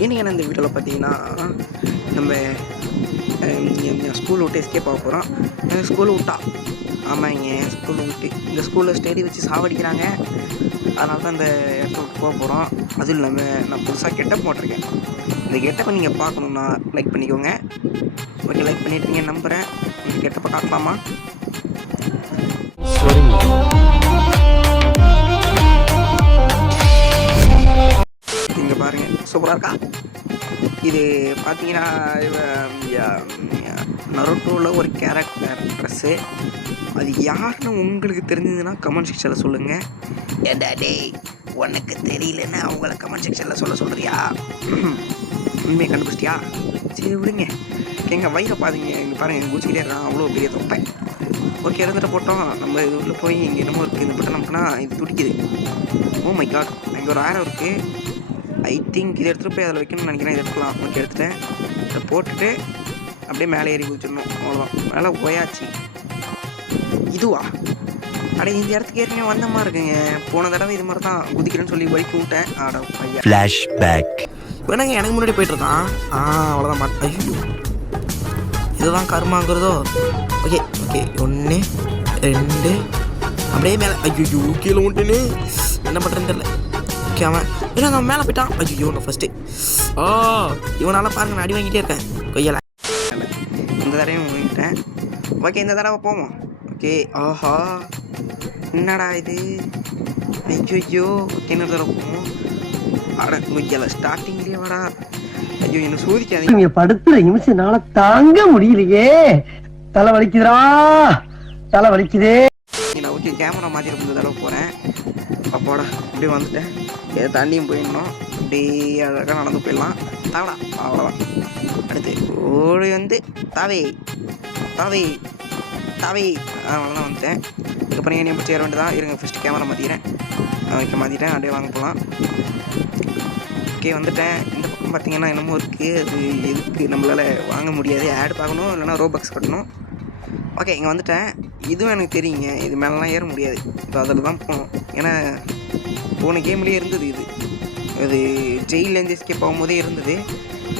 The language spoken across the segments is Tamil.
டு அவர் இந்த வீடியோவில் பார்த்தீங்கன்னா நம்ம ஸ்கூல் விட்டு எஸ்கேப் ஆக போகிறோம் ஸ்கூல் விட்டா? ஆமாங்க ஸ்கூல் விட்டு. இந்த ஸ்கூலில் ஸ்டேடி வச்சு சாவடிக்கிறாங்க. அதனால தான் இந்த இடத்த விட்டு போக போகிறோம் அதுவும் இல்லாமல் நான் புதுசாக கெட்டப் போட்டிருக்கேன். இந்த கெட்டப்பை நீங்கள் பார்க்கணுன்னா லைக் பண்ணிக்கோங்க. ஓகே லைக் பண்ணிட்டீங்க நம்புகிறேன் கெட்டப்பை காட்டலாமா? சூப்பராக இருக்கா இது பார்த்தீங்கன்னா நருட்டோவில் ஒரு கேரக்டர் ட்ரெஸ்ஸு அது யாருன்னு உங்களுக்கு தெரிஞ்சதுன்னா கமெண்ட் செக்ஷனில் சொல்லுங்கள் ஏண்டா டேய் உனக்கு தெரியலன்னு அவங்கள கமெண்ட் செக்ஷனில் சொல்ல சொல்கிறியா உண்மையை கண்டுபிடிச்சிட்டியா? சரி விடுங்க. எங்கள் வயிறை பாருங்க இங்கே பாருங்கள் எங்கள் குச்சிக்கிட்டே இருக்கான் அவ்வளோ பெரிய தொப்பை. ஓகே இறந்துட்டு போட்டோம். நம்ம இது உள்ளே போய் இங்கே என்னமோ இருக்குது இந்த பட்டம் நமக்குனா இது துடிக்குது. ஓ மை காட் அங்கே ஒரு ஆரம் இருக்குது ஐ திங்க் இதை எடுத்துகிட்டு போய் அதில் வைக்கணும்னு நினைக்கிறேன். இதை எடுத்துக்கலாம். ஓகே எடுத்துட்டேன். இதை போட்டுட்டு அப்படியே மேலே ஏறி குதிச்சிடணும். அவ்வளோதான் மேலே போயாச்சு இதுவா? அட இந்த இடத்துக்கு ஏற்கனவே வந்த மாதிரி இருக்குங்க. போன தடவை இது மாதிரி தான் குதிக்கிறேன்னு சொல்லி வலிக்கு விட்டேன் ஆட ஐயா Flashback. வேணாங்க எனக்கு முன்னாடி போயிட்டு இருக்கான். ஆ அவ்வளோதான் மாட் ஐயோ. இதுதான் கருமாங்கிறதோ? Okay okay. ஒன்று ரெண்டு. அப்படியே மேலே. ஐயோ கீழே விட்டுன்னு என்ன பண்ணுறேன்னு தெரியல. ஓகே அவன். இல்லை அவன் மேலே போயிட்டான். ஐயோ நான் ஃபஸ்ட்டு ஓ இவனால பாருங்க நான் அடி வாங்கிட்டே இருக்கேன். கொய்யல இந்த தடவையும் வாங்கிட்டேன். ஓகே இந்த தடவை போவோம். ஓகே ஆஹா. என்னடா இது? ஐயோ ஐயோ இன்னொரு தடவை போவோம். அட கொய்யல ஸ்டார்டிங்லேயே வாடா. ஐயோ என்ன சோதிக்காதீங்க. நீங்க படுத்துற நிமிஷம் என்னால தாங்க முடியலையே. தலை வலிக்குதுடா. தலை வலிக்குதே. நான் ஓகே கேமரா மாற்றி இந்த தடவை போகிறேன் அப்போடா அப்படியே வந்துட்டேன். எதை தாண்டியும் போயிடணும். அப்படியே அழகாக நடந்து போயிடலாம். தாவடா அவ்வளோதான் அடுத்து ஓடி வந்து தாவே தாவே தாவே. அவ்வளோதான் வந்துட்டேன். இதுக்கப்புறம் என்னையும் பிடிச்சி ஏற வேண்டியதான் இருங்க ஃபஸ்ட்டு கேமரா மாற்றிக்கிறேன் ஓகே மாற்றிட்டேன் அப்படியே வாங்க போகலாம் ஓகே வந்துட்டேன். இந்த பக்கம் பார்த்தீங்கன்னா என்னமோ இருக்குது அது எதுக்கு? நம்மளால் வாங்க முடியாது. ஆட் பார்க்கணும். இல்லைனா ரோபக்ஸ் கட்டணும். ஓகே இங்கே வந்துட்டேன். இதுவும் எனக்கு தெரியுங்க. இது மேலெலாம் ஏற முடியாது. இப்போ அதில் தான் போகணும். ஏன்னா போன கேம்லேயே இருந்தது இது. அது ஜெயிலேருந்து எஸ்கேப் ஆகும்போதே இருந்தது.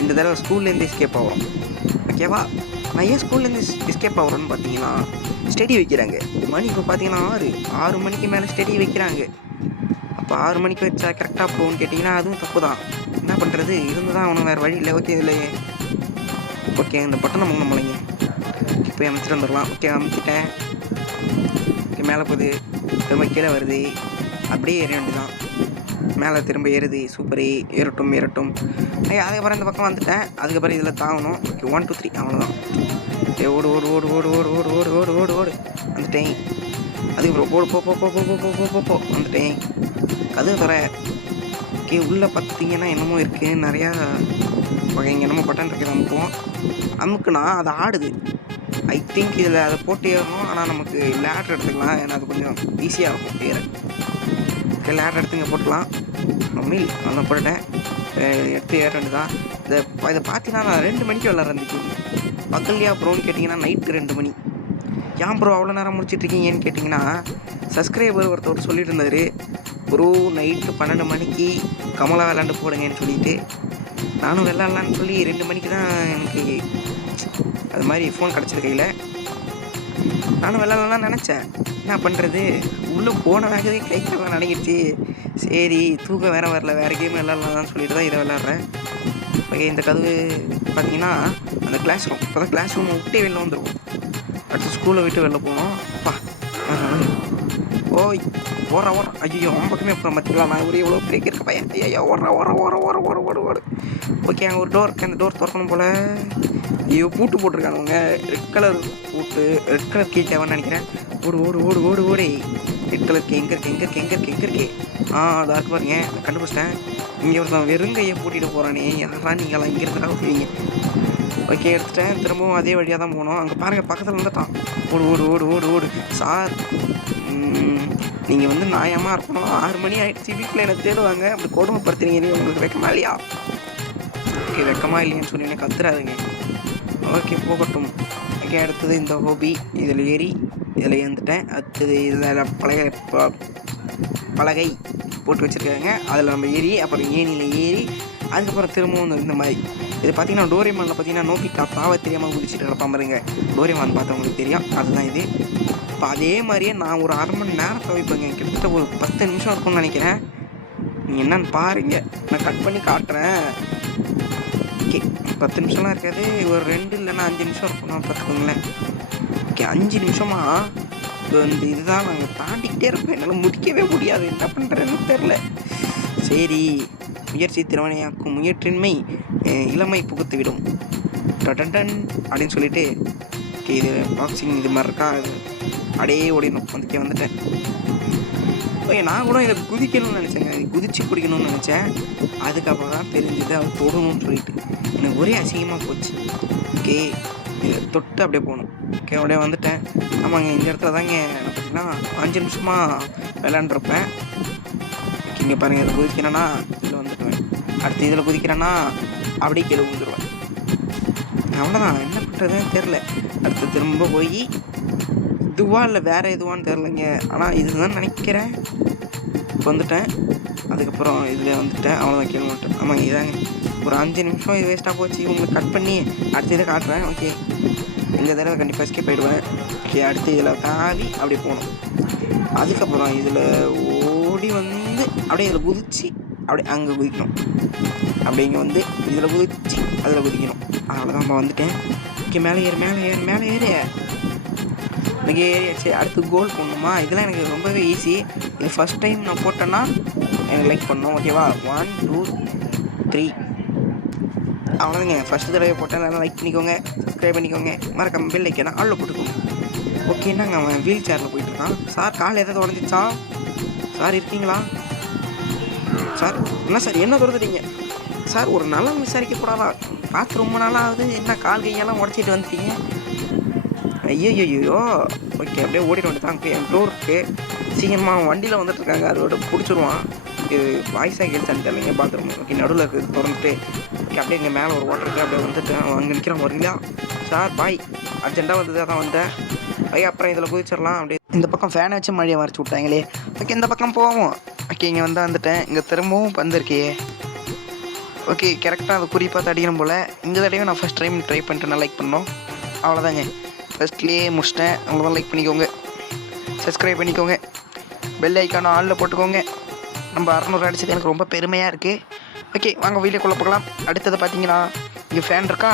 இந்த தடவை ஸ்கூல்லேருந்து எஸ்கேப் ஆகும் ஓகேவா நான் ஏன் ஸ்கூல்லேருந்து எஸ்கேப் ஆகிறோன்னு பார்த்தீங்கன்னா ஸ்டடி வைக்கிறாங்க. மணி இப்போ பார்த்தீங்கன்னா ஆறு. ஆறு மணிக்கு மேலே ஸ்டடி வைக்கிறாங்க. அப்போ ஆறு மணிக்கு வச்சா கரெக்டாக போகும்னு கேட்டிங்கன்னா அதுவும் தப்பு தான் என்ன பண்ணுறது இருந்து தான் அவனும் வேறு வழி இல்லை. ஓகே இதில் ஓகே இந்த பட்டனை நம்ம நம்மளைங்க இப்போ அமைச்சிட்டு வந்துடலாம். ஓகே அமைச்சிட்டேன். ஓகே மேலே போகுது. ரொம்ப கீழே வருது. அப்படியே ஏற வேண்டியதான் மேலே திரும்ப ஏறுது சூப்பரே ஏறட்டும் ஏறட்டும். ஐயா அதுக்கப்புறம் இந்த பக்கம் வந்துட்டேன். அதுக்கப்புறம் இதில் தாங்கணும். ஓகே ஒன் டூ த்ரீ அவ்வளோதான். ஓடு ஓடு ஓடு ஓடு ஓடு ஓடு ஓடு ஓடு ஓடு ஓடு. வந்துட்டேன். அதுக்கப்புறம் ஓடு போ போ போ போ போ போ போ போ போ. வந்துட்டேன். கதவு தர ஓகே உள்ளே பார்த்தீங்கன்னா என்னமோ இருக்குது நிறையா வகைங்க என்னமோ பட்டன் இருக்குது அமுக்குவோம் அமுக்குனா அது ஆடுது. ஐ திங்க் இதில் அதை போட்டு ஏறணும். ஆனால் நமக்கு லேட்ரு எடுத்துக்கலாம். ஏன்னா அது கொஞ்சம் ஈஸியாக இருக்கும். ஏற. ஓகே லேட்ரு எடுத்து இங்கே போட்டுக்கலாம். மீல் அதை போட்டுட்டேன். எடுத்து ஏற வேண்டியதான் இதை இதை பார்த்தீங்கன்னா நான் ரெண்டு மணிக்கு விளாட்றேன் கேம் பக்கல்லையா ப்ரோன்னு கேட்டிங்கன்னா நைட்டு ரெண்டு மணி. ஏன் ப்ரோ அவ்வளோ நேரம் முடிச்சிட்ருக்கீங்கன்னு கேட்டிங்கன்னா சப்ஸ்கிரைபர் ஒருத்தர் சொல்லிட்டு இருந்தார். ப்ரோ நைட்டு பன்னெண்டு மணிக்கு கமலா விளாண்டு போடுங்கன்னு சொல்லிட்டு. நானும் விளாட்லான்னு சொல்லி ரெண்டு மணிக்கு தான் எனக்கு அது மாதிரி ஃபோன் கிடச்சிருக்கையில் கையில். நானும் விளாட்லாம் நினச்சேன். என்ன பண்ணுறது உள்ளே போன வேகவே கை நினைக்கிடுச்சி சரி தூக்கம் வேறு வரல. வேறு கேம் விளாட்லாம்னு சொல்லிட்டு தான் இதை விளாட்றேன் ஓகே இந்த கதவு பார்த்தீங்கன்னா அந்த கிளாஸ் ரூம் இப்போ தான் கிளாஸ் ரூம் விட்டே வெளில வந்துடுவோம் அடுத்து ஸ்கூலை விட்டு வெளில போனோம் அப்பா ஓய் ஓர ஓர ஐயோ அவன் பக்கமே அப்புறம் பார்த்துக்கலாம் நான் ஒரு எவ்வளோ பிரேக் இருக்க பையன் ஐயோ ஓர ஓர ஓர ஓர ஓர ஓடு ஓடு ஓகே அங்கே ஒரு டோர் இருக்கு. அந்த டோர் திறக்கணும் போல். ஐயோ பூட்டு போட்டிருக்கானுங்க ரெட் கலர் பூட்டு ரெட் கலர் கீ தேவைன்னு நினைக்கிறேன். ஓடு ஓடு ஓடு ஓடு ஓடு. ரெட் கலர் எங்கே இருக்கு எங்கே இருக்கு எங்கே இருக்கு எங்கே இருக்கு. ஆ அதா இருக்கு பாருங்க. கண்டுபிடிச்சிட்டேன். இங்கே ஒருத்தன் வெறுங்கையை பூட்டிட்டு போகிறானே யாரா நீங்களாம் இங்கே இருக்கிறா செய்வீங்க ஓகே எடுத்துட்டேன். திரும்பவும் அதே வழியாக தான் போனோம். அங்கே பாருங்கள் பக்கத்தில் வந்துட்டான். ஓடு ஓடு ஓடு ஓடு ஓடு. சார் நீங்கள் வந்து நியாயமாக இருக்கணும். ஆறு மணி ஆகிடுச்சு வீட்டில் என்ன தேடுவாங்க. அப்படி கொடுமைப்படுத்துறீங்க. உங்களுக்கு வெக்கமா இல்லையா? ஓகே வெக்கமா இல்லையான்னு சொல்லி எனக்கு கத்துறாதுங்க. ஓகே போகட்டும். ஓகே அடுத்தது இந்த ஹோபி இதில் ஏறி இதில் ஏந்துட்டேன் அடுத்தது இதில் பலகை ப- பலகை போட்டு வச்சுருக்காங்க. அதில் நம்ம ஏறி அப்புறம் ஏணியில் ஏறி அதுக்கப்புறம் திரும்பவும் இந்த- மாதிரி. இது பார்த்தீங்கன்னா டோரேமானில் பார்த்தீங்கன்னா நோக்கிட்டா பாவ தெரியாமல் குதிச்சுட்டு கிடப்பான் பாருங்க. டோரேமான் பார்த்தவங்களுக்கு தெரியும். அதுதான் இது. இப்போ அதே மாதிரியே நான் ஒரு அரை மணி நேரம் தவிப்பேங்க கிட்டத்தட்ட ஒரு பத்து நிமிஷம் இருக்கும்னு நினைக்கிறேன். நீங்கள் என்னன்னு பாருங்க. நான் கட் பண்ணி காட்டுறேன். ஓகே. பத்து நிமிஷம்லாம் இருக்காது. ஒரு ரெண்டு இல்லைன்னா அஞ்சு நிமிஷம் இருக்கணும் பார்த்துக்கோங்களேன் ஓகே அஞ்சு நிமிஷமா? இந்த வந்து இதுதான் நாங்கள் தாண்டிக்கிட்டே இருப்பேன் என்னால் முடிக்கவே முடியாது. என்ன பண்ணுறேன்னு தெரில சரி முயற்சி திறமையாக்கும் முயற்றின்மை இளமை புகுத்து விடும் டடன் அப்படின்னு சொல்லிட்டு ஓகே இது பாக்ஸிங் இது மாதிரி இருக்கா? இது அப்படியே ஓடிடணும் வந்துக்கே வந்துட்டேன். ஓகே நான் கூட இதை குதிக்கணும்னு நினச்சேங்க. குதிச்சு பிடிக்கணும்னு நினச்சேன். அதுக்கப்புறம் தான் தெரிஞ்சது அவர் தொடணும்னு சொல்லிட்டு. எனக்கு ஒரே அசிங்கமாக போச்சு. ஓகே இதை தொட்டு அப்படியே போகணும். ஓகே அப்படியே வந்துட்டேன். ஆமாங்க இந்த இடத்துல தாங்க பார்த்தீங்கன்னா அஞ்சு நிமிஷமாக விளாண்டுருப்பேன் இங்கே பாருங்கள் இதில் குதிக்கிறேன்னா இதில் வந்துடுவேன். அடுத்து இதில் குதிக்கிறேன்னா அப்படியே கீழே விழுந்துருவேன். அவ்வளோதான் என்ன பண்ணுறதுன்னு தெரில அடுத்து திரும்ப போய் இதுவா இல்லை வேறு எதுவான்னு தெரிலங்க ஆனால் இதுதான் நினைக்கிறேன். இப்போ வந்துட்டேன். அதுக்கப்புறம் இதில் வந்துட்டேன். அவ்வளோதான் கீழே மாட்டேன் ஆமாங்க இதாங்க. ஒரு அஞ்சு நிமிஷம் இது வேஸ்ட்டாக போச்சு. உங்களுக்கு கட் பண்ணி அடுத்த இதை காட்டுறேன். ஓகே இந்த தடவை கண்டிப்பாக ஸ்கிப் போயிடுவேன் ஓகே அடுத்து இதில் தாவி அப்படியே போகணும். அதுக்கப்புறம் இதில் ஓடி வந்து அப்படியே இதில் குதிச்சு அப்படியே அங்கே குதிக்கணும். அப்படி இங்கே வந்து இதில் குதிச்சு அதில் குதிக்கணும். அவ்வளோதான் நம்ம வந்துட்டேன். ஓகே மேலே ஏறு மேலே ஏறு மேலே ஏறு. எனக்கு ஏறியாச்சு. அடுத்து கோல் போடணுமா? இதெல்லாம் எனக்கு ரொம்பவே ஈஸி இது ஃபஸ்ட் டைம் நான் போட்டேன்னா எனக்கு லைக் பண்ணணும் ஓகேவா ஒன் டூ த்ரீ அவ்வளோதாங்க ஃபஸ்ட்டு தடவை போட்டால் நல்லா லைக் பண்ணிக்கோங்க சப்ஸ்கிரைப் பண்ணிக்கோங்க. மறக்காம பெல் லைக்கேனா ஆளில் போட்டுக்கோங்க ஓகே என்னங்க அவன் வீல் சேரில் போயிட்டுருக்கான் சார் கால் எதாவது உடஞ்சிச்சா சார் இருக்கீங்களா? சார் என்ன சார் என்ன துரத்துட்டீங்க சார் ஒரு நாளாக விசாரிக்க கூடாதா பார்த்து ரொம்ப நாளாக ஆகுது என்ன கால் கையெல்லாம் உடச்சிட்டு வந்துட்டீங்க ஐயோ ஐயோ ஓகே அப்படியே ஓடிட வேண்டியதான் என் டோர் இருக்கு சீக்கிரமாக வண்டியில் வந்துட்டு இருக்காங்க. அதோட பிடிச்சிருவான். இது வாய்ஸாக அந்த தெரியலைங்க பாத்ரூம். ஓகே நடுவில் இருக்குது திறந்துட்டு. ஓகே அப்படியே இங்கே மேலே ஒரு வாட்டர் இருக்குது அப்படியே வந்துட்டு அங்கே நிற்கிறான் வரீங்களா சார் பாய் அர்ஜென்ட்டாக வந்தது தான் வந்தேன். ஐயா அப்புறம் இதில் குதிச்சிடலாம் அப்படியே. இந்த பக்கம் ஃபேனை வச்சு மழையை மறைச்சி விட்டாங்களே. ஓகே இந்த பக்கம் போவோம். ஓகே இங்கே வந்து வந்துட்டேன். இங்கே திரும்பவும் வந்திருக்கே. ஓகே கரெக்டாக அதை குறி பார்த்து அடிக்கணும் போல். இந்த தடவை நான் ஃபஸ்ட் டைம் ட்ரை பண்ணிட்டு நான் லைக் பண்ணோம். அவ்வளோதாங்க ஃபஸ்ட்லேயே முடிச்சிட்டேன். அவ்வளோதான் லைக் பண்ணிக்கோங்க. சப்ஸ்கிரைப் பண்ணிக்கோங்க. பெல் ஐக்கான ஆளில் போட்டுக்கோங்க. நம்ம அறநூறு அடிச்சது எனக்கு ரொம்ப பெருமையாக இருக்குது ஓகே வாங்க வீடியோக்குள்ளே போகலாம். அடுத்தது பார்த்தீங்கன்னா இங்கே ஃபேன் இருக்கா?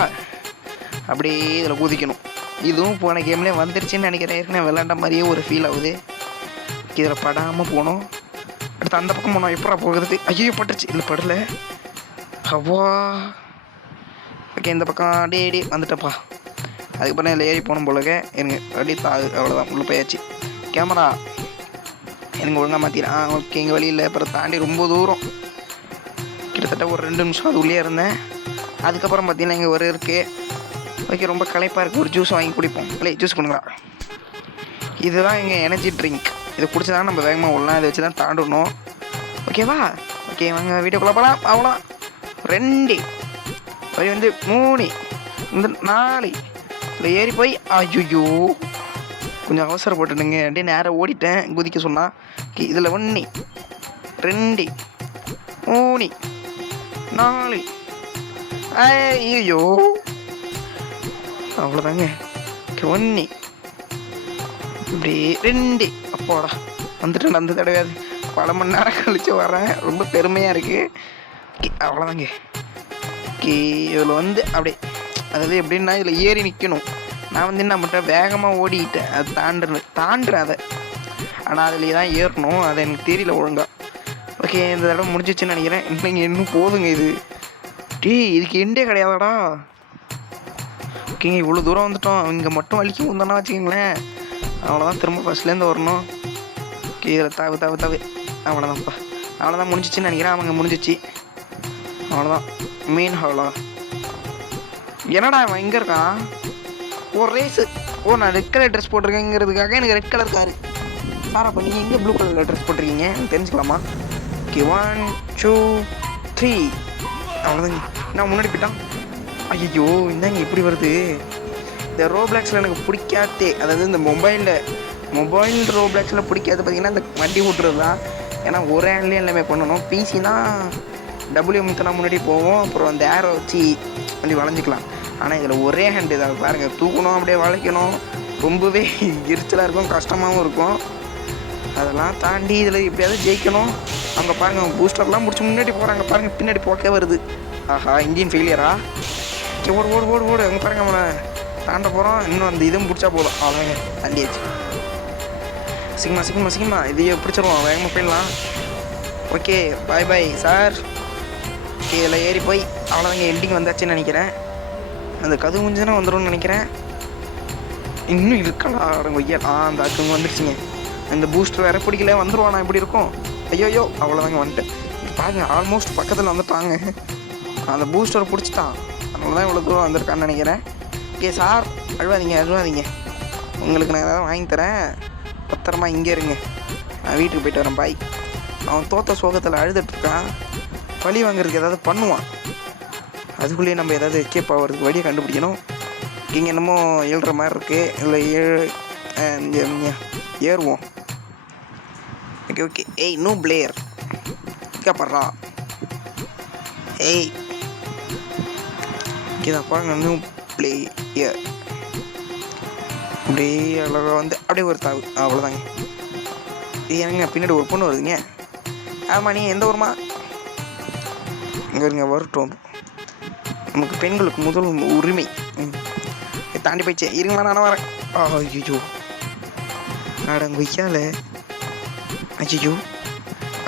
அப்படியே இதில் குதிக்கணும். இதுவும் போன கேம்லேயே வந்துருச்சுன்னு நினைக்கிறேன். ஏற்கனவே விளாண்ட மாதிரியே ஒரு ஃபீல் ஆகுது. இதில் படாமல் போகணும். அடுத்து அந்த பக்கம் போனோம். எப்படா போகிறது? ஐயோ பட்டுருச்சு. இல்லை படல. அவ்வா. ஓகே இந்த பக்கம் அடி அடி வந்துட்டப்பா அதுக்கப்புறம் இதில் ஏறி போகணும் போலக எனக்கு அடி தாகு அவ்வளோதான் உள்ளே போயாச்சு. கேமரா எனக்கு ஒழுங்காக மாற்றிடுறான் ஓகே எங்கள் வழியில் அப்புறம் தாண்டி ரொம்ப தூரம். கிட்டத்தட்ட ஒரு ரெண்டு நிமிஷம் அது உள்ளே இருந்தேன். அதுக்கப்புறம் பார்த்தீங்கன்னா இங்கே ஒரு இருக்குது ஓகே ரொம்ப களைப்பாக இருக்குது ஒரு ஜூஸ் வாங்கி குடிப்போம். இல்லை ஜூஸ் கொடுங்களா? இதுதான் எங்கள் எனர்ஜி ட்ரிங்க் இதை குடிச்சா நம்ம வேகமாக விடலாம் இதை வச்சு தான் தாண்டணும் ஓகேவா ஓகே வாங்க வீடியோக்குள்ளே போகலாம் அவ்வளோ ரெண்டு. வழி வந்து மூணு. இந்த நாலு. இதில் ஏறி போய் ஐயோ கொஞ்சம் அவசரப்பட்டுனுங்க அப்படியே நேராக ஓடிட்டேன் குதிக்க சொன்னா. இதில் ஒன்று ரெண்டு மூணு நாலு. ஐயோ அவ்வளோதாங்க ஒன்று இப்படி ரெண்டு. அப்போடா வந்துட்டு அந்த தடவையாது பல மணி நேரம் கழிச்சு வரேன் ரொம்ப பெருமையாக இருக்குது அவ்வளோதாங்க ஓகே இதில் வந்து அப்படியே அதாவது எப்படின்னா இதில் ஏறி நிற்கணும் நான் வந்து என்ன பண்ணுறேன் வேகமாக ஓடிக்கிட்டேன் அது தாண்டுறேன் தாண்டுறேன் அதை ஆனால் அதுலேயே தான் ஏறணும். அது எனக்கு தெரியல ஒழுங்கா. ஓகே இந்த தடவை முடிஞ்சிச்சுன்னு நினைக்கிறேன். இல்லைங்க இன்னும் போதுங்க இது. டேய் இதுக்கு எண்டே கிடையாதாடா. ஓகேங்க இவ்வளோ தூரம் வந்துட்டோம். இங்கே மட்டும் வலிக்கு வந்தோன்னா வச்சுக்கோங்களேன். அவ்வளோதான் திரும்ப ஃபஸ்ட்லேருந்து வரணும். ஓகே இதில் தவு தவு தவு. அவ்வளோதான்ப்பா அவ்வளோதான் முடிஞ்சிச்சுன்னு நினைக்கிறேன். அவங்க முடிஞ்சிச்சு. அவ்வளோதான் மெயின் ஹாலா என்னடா அவன் எங்கே இருக்கான்? ஒரு ரேஸு ஓ நான் ரெட் கலர் ட்ரெஸ் போட்டிருக்கேங்கிறதுக்காக எனக்கு ரெட் கலர் காரு சார் அப்போ நீங்கள் எங்கே ப்ளூ கலரில் ட்ரெஸ் போட்டிருக்கீங்க? எனக்கு தெரிஞ்சுக்கலாமா? ஓகே ஒன் டூ த்ரீ அவ்வளோதாங்க நான் முன்னாடி போயிட்டான். ஐயோ இந்தாங்க எப்படி வருது? இந்த ரோப்ளாக்ஸில் எனக்கு பிடிக்காதே. அதாவது இந்த மொபைலில் மொபைல் ரோப்ளாக்ஸில் பிடிக்காது பார்த்தீங்கன்னா இந்த வண்டி ஓட்டுறது தான் ஏன்னா ஒரு ஹேண்ட்லேயும் எல்லாமே பண்ணணும். பிசினா டபுள்யூ முத்தனா முன்னாடி போவோம். அப்புறம் அந்த ஏரை வச்சு வண்டி வளைஞ்சிக்கலாம். ஆனால் இதில் ஒரே ஹேண்ட் இதாக பாருங்கள் தூக்கணும் அப்படியே வளைக்கணும். ரொம்பவே எரிச்சலாக இருக்கும் கஷ்டமாகவும் இருக்கும். அதெல்லாம் தாண்டி இதில் எப்படியாவது ஜெயிக்கணும். அங்கே பாருங்கள் பூஸ்டர்லாம் முடிச்சு முன்னாடி போகிறாங்க பாருங்கள் பின்னாடி போக்கே வருது. ஆஹா இன்ஜின் ஃபெயிலியரா சரி ஓடு ஓடு ஓடு ஓடு. அங்கே பாருங்க அவனை தாண்ட போகிறோம் இன்னும் அந்த இதுவும் பிடிச்சா போதும். அவ்வளோங்க தள்ளியாச்சு சிக்மா சிக்மா சிக்மா. இதையே பிடிச்சிருவோம். வேகமாக போயிடலாம். Okay bye bye sir okay இதில் ஏறி போய் அவ்வளோதாங்க எண்டிங் வந்தாச்சுன்னு நினைக்கிறேன். அந்த கது முடிஞ்சுனா வந்துடும்னு நினைக்கிறேன். இன்னும் இருக்கடா அடங்க ஐயா ஆ அந்த அக்குங்க வந்துருச்சுங்க. இந்த பூஸ்டர் வேற பிடிக்கல வந்துடுவானா எப்படி இருக்கும்? ஐயோயோ அவ்வளோதாங்க வந்துட்டேன் பாருங்க ஆல்மோஸ்ட் பக்கத்தில் வந்துட்டாங்க. அந்த பூஸ்டர் பிடிச்சிட்டான். அதனால தான் இவ்வளோ தூரம் வந்திருக்கான்னு நினைக்கிறேன். ஓகே சார் அழுவாதீங்க அழுவாதீங்க. உங்களுக்கு நான் ஏதாவது வாங்கி தரேன். பத்திரமா இங்கே இருங்க. நான் வீட்டுக்கு போயிட்டு வரேன் பாய் அவன் தோத்த சோகத்தில் அழுதுட்ருக்கான் பழி வாங்குறதுக்கு ஏதாவது பண்ணுவான். அதுக்குள்ளேயே நம்ம ஏதாவது எஸ்கேப் ஆகிறதுக்கு வழியை கண்டுபிடிக்கணும். இங்கே என்னமோ எழுற மாதிரி இருக்குது இல்லை ஏழு ஏறுவோம். ஓகே ஓகே ஏய் நோ பிளேயர் கேப்படுறா ஏய். இதை பாருங்க நியூ பிளேயர் அப்படியே அழகாக வந்து அப்படியே ஒரு தாவு அவ்வளோதாங்க இது என்னங்க பின்னாடி ஒரு பொண்ணு வருதுங்க. ஆமாம் நீ எந்த ஊருமா இங்கே இருங்க வரட்டும். நமக்கு பெண்களுக்கு முதல் உரிமை. தாண்டி போயிடுச்சு இருங்களா நானும் வரேன். ஐயோ அடங்க வைக்கால ஐயோ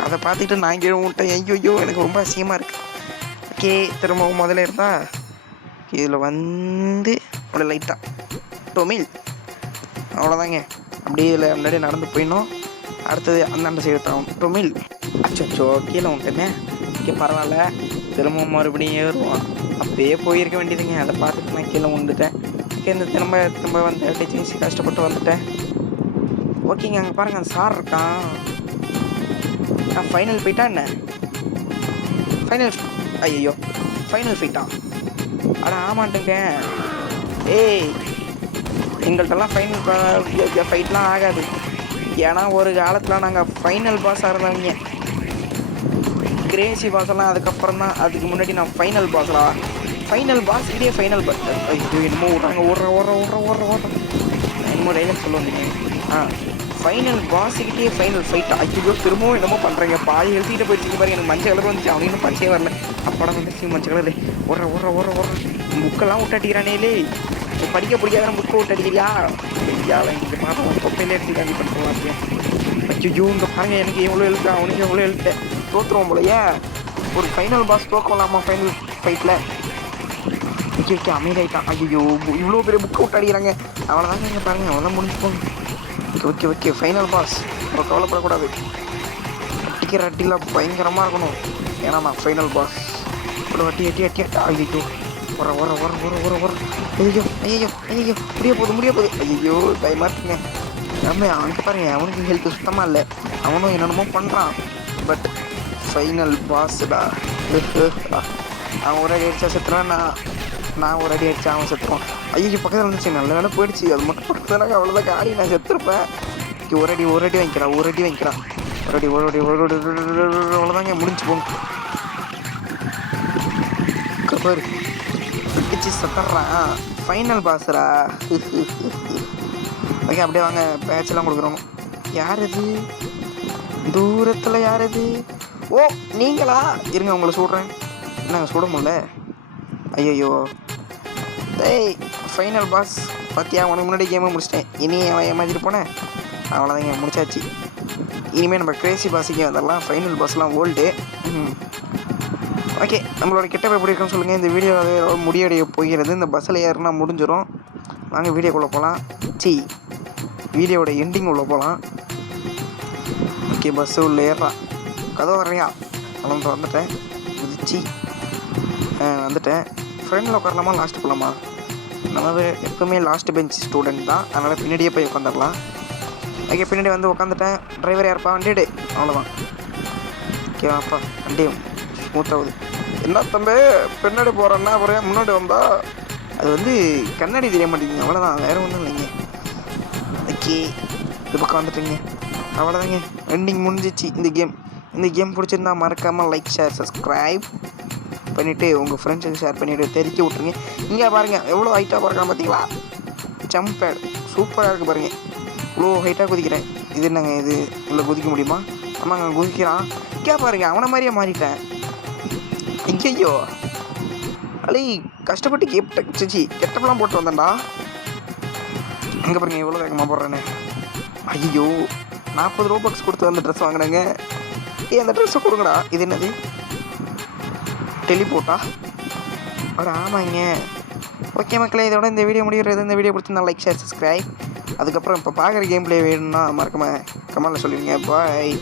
அதை பார்த்துட்டு நான் கீழே விட்டேன். ஐயோ எனக்கு ரொம்ப அசிங்கமாக இருக்கு. ஓகே திரும்பவும் முதல்ல இருந்தா? இதில் வந்து அவ்வளோ லைட்டாக டொமில். அவ்வளோதாங்க அப்படியே இதில் முன்னாடி நடந்து போயிடணும். அடுத்தது அந்தாண்ட சைடு தான். டொமில். அச்சோ கீழே விட்டேனே ஓகே பரவாயில்ல. திரும்பவும் மறுபடியும் ஏறுவான் அப்படியே போயிருக்க வேண்டியதுங்க. அதை பார்த்துட்டு நான் கீழே உண்டுட்டேன் ஓகே இந்த திரும்ப திரும்ப வந்து டீச்சிங் கஷ்டப்பட்டு வந்துட்டேன். ஓகேங்க அங்கே பாருங்கள் அந்த சார் இருக்கான் நான் ஃபைனல் போயிட்டா என்ன? ஃபைனல் ஐயோ ஃபைனல் ஃபைட்டா ஆனால் ஆமாட்டுங்க. ஏய் எங்கள்கிட்டலாம் ஃபைனல் ஃபைட்லாம் ஆகாது. ஏன்னா ஒரு காலத்தில் நாங்கள் ஃபைனல் பாஸாக இருந்தவங்க. கிரேசி பாஸ் எல்லாம் அதுக்கப்புறம் தான் அதுக்கு முன்னாடி நான் ஃபைனல் பாஸ்லாம் ஃபைனல் பாஸ் இதே ஃபைனல் பாஸ் ஐயோ என்னமோ ஓடுறாங்க ஓடுற ஓடுற ஓடுற ஓடுற ஓடுற என்னமோ டைலாக் சொல்ல வந்தீங்க ஆ ஃபைனல் பாஸுக்கிட்டே ஃபைனல் ஃபைட் ஐயோ திரும்பவும் என்னமோ பண்ணுறீங்க பாதி எழுதிட்டு போயிட்டு பாருங்க எனக்கு மஞ்சள் கலர் வந்துச்சு அவனுக்கு இன்னும் பச்சையே வரல அப்படம் வந்துச்சு மஞ்சள் கலர் ஓடுற ஓடுற ஓடுற ஓடுற புக்கெல்லாம் விட்டாட்டிக்கிறானேலே படிக்க பிடிக்காத புக்கை விட்டாட்டிக்கிறியா ஐயா இங்கே பார்த்தோம் தொப்பையில எடுத்து காலி ஐயோ இந்த பாருங்க எனக்கு எவ்வளோ எழுத்து அவனுக்கு எவ்வளோ எழுத்து தோற்றுருவோம் போலயே ஒரு ஃபைனல் பாஸ் தோக்கலாமா ஃபைனல் ஃபைட்டில் ஓகே ஓகே அமைதியாயிட்டான் ஐயோ இவ்வளோ பெரிய புக்கை விட்டு அடிக்கிறாங்க அவ்வளோதாங்க இங்கே பாருங்க. அவ்வளோ முடிஞ்சு போங்க okay okay okay. Final boss இப்போ கவலைப்படக்கூடாது. அடிக்கிற அட்டிலாம் பயங்கரமாக இருக்கணும். ஏன்னா நான் ஃபைனல் பாஸ் இவ்வளோ அட்டி அட்டி அட்டி அட்டா ஐயோ வர வர வர வர வர வர ஐயோ ஐயோ ஐயோ முடிய போகுது முடிய போகுது. ஐயோ பயமாக இருக்குங்க நம்ம அவனுக்கு பாருங்க. அவனுக்கு ஹெல்த் சுத்தமாக இல்லை. அவனும் என்னென்னமோ பண்ணுறான் பட் ஃபைனல் பாஸ்டா அவன் ஒரே அடி அடிச்சா செத்துறான் நான் நான் ஒரு அடி அடிச்சு அவன் செத்துருவான். ஐயோ பக்கத்தில் இருந்துச்சு நல்ல வேலை போயிடுச்சு. அது மட்டும் பக்கத்தில் அவ்வளோதான் காடி நான் செத்துருப்பேன். ஒரு அடி ஒரு அடி வாங்கிக்கிறான் ஒரு அடி வாங்கிக்கிறான் ஒரு அடி ஒரு அடி ஒரு அடி அவ்வளோதாங்க முடிஞ்சு போங்க. இங்க பிடிச்சி ஃபைனல் பாஸ்ரா ஓகே அப்படியே வாங்க. பேச்செல்லாம் கொடுக்குறோம். யார் இது தூரத்தில் யார் இது ஓ நீங்களா? இருங்க உங்களை சுடுறேன். என்னங்க சுட முடியல? ஐயோ டேய் ஃபைனல் பாஸ் பார்த்தியா உனக்கு முன்னாடி கேமை முடிச்சிட்டேன். இனி அவன் ஏமாத்திட்டு போனேன் அவ்வளோதாங்க முடிச்சாச்சு. இனிமேல் நம்ம கிரேசி பாஸுக்கே வந்துடலாம் ஃபைனல் பாஸ்லாம் ஓல்டு ஓகே நம்மளோட கிட்ட எப்படி இருக்குன்னு சொல்லுங்கள் இந்த வீடியோ முடியடைய போகிறது. இந்த பஸ்ஸில் ஏறுனா முடிஞ்சிடும் வாங்க வீடியோக்குள்ளே போகலாம் சி வீடியோட எண்டிங் உள்ளே போகலாம் ஓகே பஸ்ஸு உள்ள ஏறுறான் கதவு வரையா அவன் வந்துட்டேன். சி வந்துட்டேன். ஃப்ரெண்டில் உட்காரலாமா லாஸ்ட் போகலாமா நம்ம எப்பவுமே லாஸ்ட் பெஞ்ச் ஸ்டூடெண்ட் தான். அதனால் பின்னாடியே போய் உட்காந்துடலாம் ஓகே பின்னாடி வந்து உட்காந்துட்டேன் டிரைவர் யாருப்பா? வண்டி எடு அவ்வளோதான் ஓகே வாப்பா. வண்டி ஸ்மூத்தாகுது என்ன தம்பி? பின்னாடி போகிறேன்னா அப்புறம் முன்னாடி வந்தா? அது வந்து கண்ணாடி தெரிய மாட்டேங்குது. அவ்வளோதான் வேறு ஒன்றும் இல்லைங்க. ஓகே இது பக்கம் வந்துட்டுங்க. அவ்வளோதாங்க எண்டிங் முடிஞ்சிச்சு. இந்த கேம் இந்த கேம் பிடிச்சிருந்தா மறக்காமல் லைக் ஷேர் சப்ஸ்கிரைப் பண்ணிவிட்டு உங்கள் ஃப்ரெண்ட்ஸுக்கு ஷேர் பண்ணிவிட்டு தெரிவிக்க விட்ருங்க இங்கே பாருங்கள் எவ்வளோ ஹைட்டாக பார்க்கலாம் பார்த்தீங்களா ஜம்ப் பேட் சூப்பராக இருக்குது பாருங்கள் இவ்வளோ ஹைட்டாக குதிக்கிறேன். இது என்னங்க இது? உள்ளே குதிக்க முடியுமா? ஆமாங்க குதிக்கிறான். இங்கே பாருங்க அவனை மாதிரியே மாறிட்டேன். ஐயோ அலை கஷ்டப்பட்டு கெட்ட சிச்சி கெட்டப்பெல்லாம் போட்டு வந்தேன்டா. அங்கே பாருங்க எவ்வளோ வேகமாக போடுறேன்னு. ஐயோ நாற்பது ரூபாக்ஸ் கொடுத்து அந்த ட்ரெஸ் வாங்கினாங்க. ஏ அந்த ட்ரெஸ்ஸை கொடுங்கடா. இது என்னது? டெலிபோட்டா ஒரு ஆமாங்க. ஓகே மக்களே இதோட இந்த வீடியோ முடிகிறது. இந்த வீடியோ பிடிச்சிருந்தா லைக் ஷேர் சப்ஸ்கிரைப். அதுக்கப்புறம் இப்போ பார்க்குற கேம் பிளே வேணும்னா மறக்காம கமெண்ட்டில் சொல்லுவீங்க பாய்